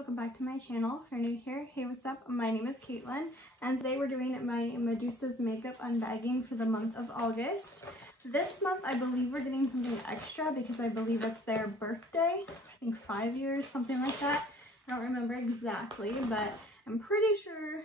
welcome back to my channel. If you're new here, hey, what's up? My name is Caitlin, and today we're doing my Medusa's makeup unbagging for the month of August. This month, I believe we're getting something extra because I believe it's their birthday. I think 5 years, something like that. I don't remember exactly, but I'm pretty sure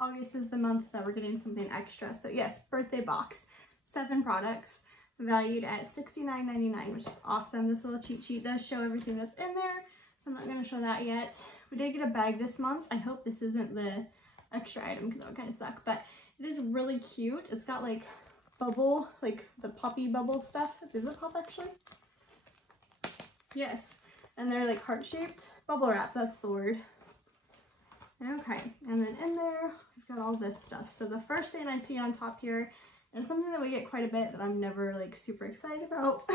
August is the month that we're getting something extra. So yes, birthday box, 7 products, valued at $69.99, which is awesome. This little cheat sheet does show everything that's in there, so I'm not going to show that yet. We did get a bag this month. I hope this isn't the extra item because that would kind of suck, but it is really cute. It's got like bubble, like the poppy bubble stuff. Is it pop actually? Yes. And they're like heart-shaped bubble wrap, that's the word. Okay, and then in there, we've got all this stuff. So the first thing I see on top here is something that we get quite a bit that I'm never like super excited about.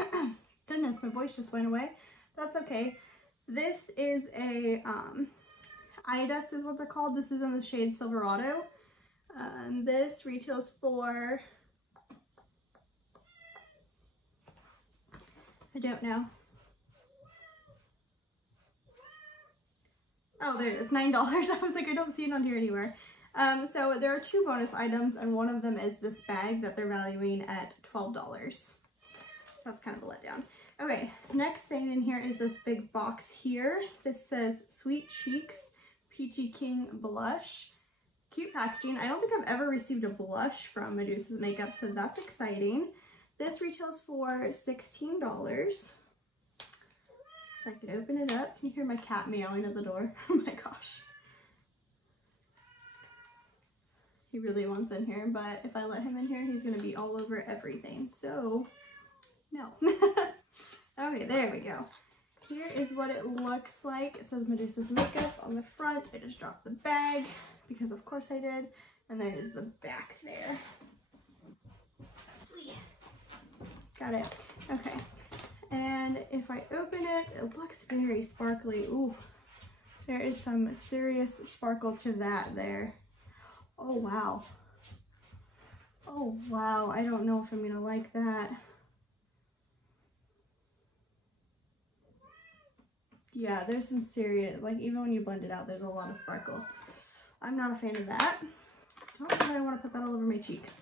Goodness, my voice just went away. That's okay. This is a eye dust is what they're called. This is in the shade Silverado. This retails for, I don't know. Oh, there it is, $9. I was like, I don't see it on here anywhere. So there are 2 bonus items, and one of them is this bag that they're valuing at $12. So that's kind of a letdown. Okay, next thing in here is this big box here. This says Sweet Cheeks Peachy King Blush. Cute packaging. I don't think I've ever received a blush from Medusa's makeup, so that's exciting. This retails for $16. If I could open it up. Can you hear my cat meowing at the door? Oh my gosh. He really wants in here, but if I let him in here, he's going to be all over everything. So, no. Okay, there we go. Here is what it looks like. It says Medusa's makeup on the front. I just dropped the bag because of course I did. And there is the back there. Got it. Okay. And if I open it, it looks very sparkly. Ooh, there is some serious sparkle to that there. Oh, wow. Oh, wow. I don't know if I'm gonna like that. Yeah, there's some serious, like even when you blend it out, there's a lot of sparkle. I'm not a fan of that. Don't know if I want to put that all over my cheeks.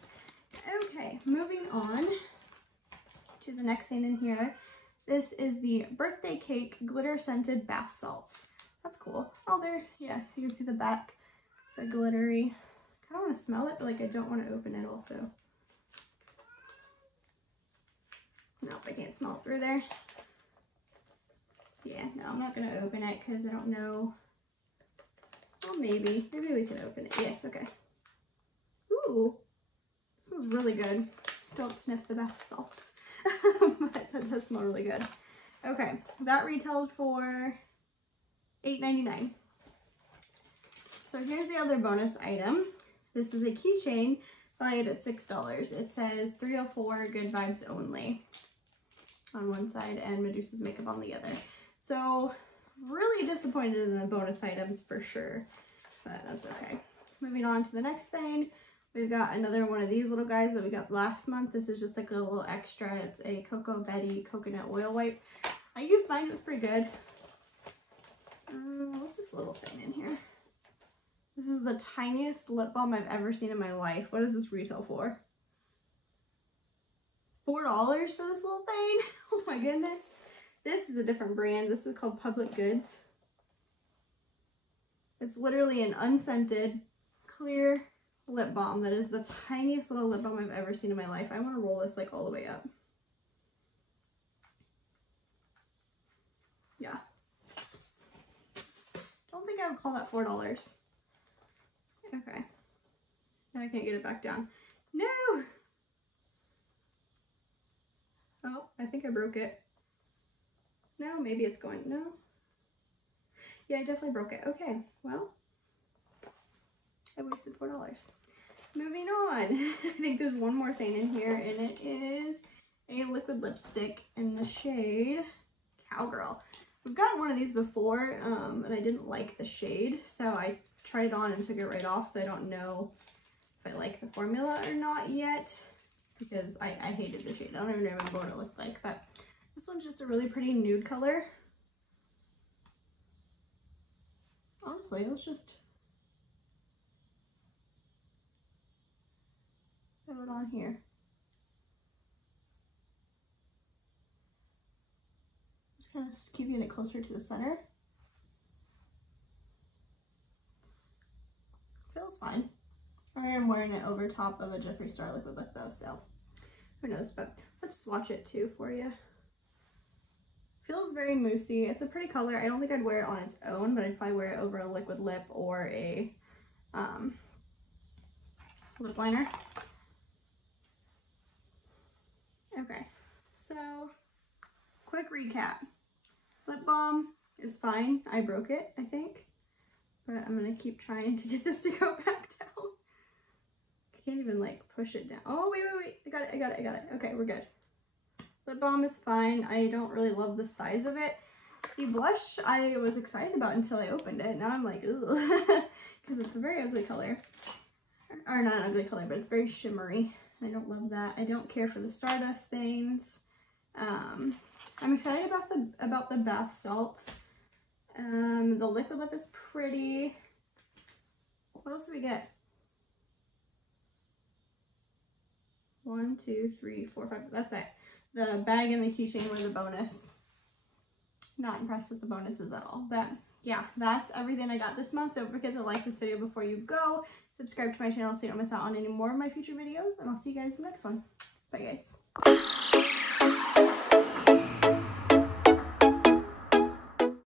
Okay, moving on to the next thing in here. This is the Birthday Cake Glitter Scented Bath Salts. That's cool. Oh, there, yeah, you can see the back, the glittery. I kind of want to smell it, but like I don't want to open it also. Nope, I can't smell it through there. Yeah, no, I'm not going to open it because I don't know. Well, maybe we can open it. Yes, okay. Ooh, this smells really good. Don't sniff the bath salts. But that does smell really good. Okay, that retailed for $8.99. So here's the other bonus item. This is a keychain valued at $6. It says 304 Good Vibes Only on one side and Medusa's makeup on the other. So really disappointed in the bonus items for sure, but that's okay. Moving on to the next thing. We've got another one of these little guys that we got last month. This is just like a little extra. It's a Cocoa Betty coconut oil wipe. I used mine, it was pretty good. What's this little thing in here? This is the tiniest lip balm I've ever seen in my life. What does this retail for? $4 for this little thing? Oh my goodness. This is a different brand. This is called Public Goods. It's literally an unscented, clear lip balm that is the tiniest little lip balm I've ever seen in my life. I want to roll this like all the way up. Yeah. Don't think I would call that $4. Okay. Now I can't get it back down. No! Oh, I think I broke it. No, maybe it's going, no. Yeah, I definitely broke it. Okay, well, I wasted $4. Moving on. I think there's one more thing in here, and it is a liquid lipstick in the shade Cowgirl. We've gotten one of these before, and I didn't like the shade, so I tried it on and took it right off, so I don't know if I like the formula or not yet, because I hated the shade. I don't even remember what it looked like, but this one's just a really pretty nude color. Honestly, let's just throw it on here. Just kind of keeping it closer to the center. Feels fine. I am wearing it over top of a Jeffree Star liquid lip though, so who knows, but let's swatch it too for you. Feels very moussey. It's a pretty color. I don't think I'd wear it on its own, but I'd probably wear it over a liquid lip or a lip liner. Okay, so quick recap. Lip balm is fine. I broke it, I think, but I'm gonna keep trying to get this to go back down. I can't even like push it down. Oh, wait. I got it. Okay, we're good. Lip balm is fine. I don't really love the size of it. The blush I was excited about until I opened it. Now I'm like, ugh, because it's a very ugly color. Or not an ugly color, but it's very shimmery. I don't love that. I don't care for the Stardust things. I'm excited about the bath salts. The liquid lip is pretty. What else do we get? 1, 2, 3, 4, 5. That's it. The bag and the keychain were the bonus. Not impressed with the bonuses at all. But yeah, that's everything I got this month. Don't forget to like this video before you go. Subscribe to my channel so you don't miss out on any more of my future videos. And I'll see you guys in the next one. Bye, guys.